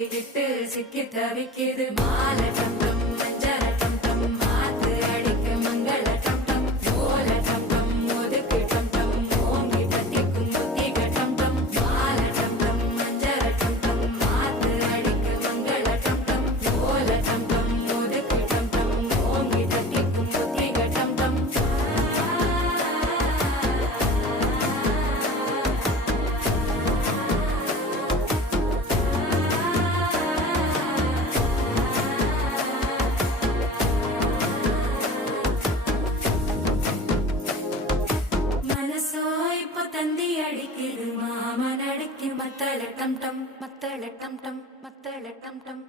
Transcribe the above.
கிட்டு சிக்கி தவிக்குது மால டம் டம் மஞ்சள டம் டம் மாத்து அடிக்கு மங்கள டம் டம் ஓல டம் டம் ஒதுக்கு டம் டம் ஓங்கி தட்டிக்கும் முத்திக டம் டம் மால டம் டம் மஞ்சள டம் டம் மாத்து அடிக்கு மங்கள டம் டம் ஓல டம் டம் ஒதுக்கு டம் டம் ஓங்கி தட்டிக்கும் முத்திக டம் டம் தந்தி அடிக்குது மாமன் அடிக்கு மத்தள டம் டம் மத்தள டம் டம் மத்தள டம் டம்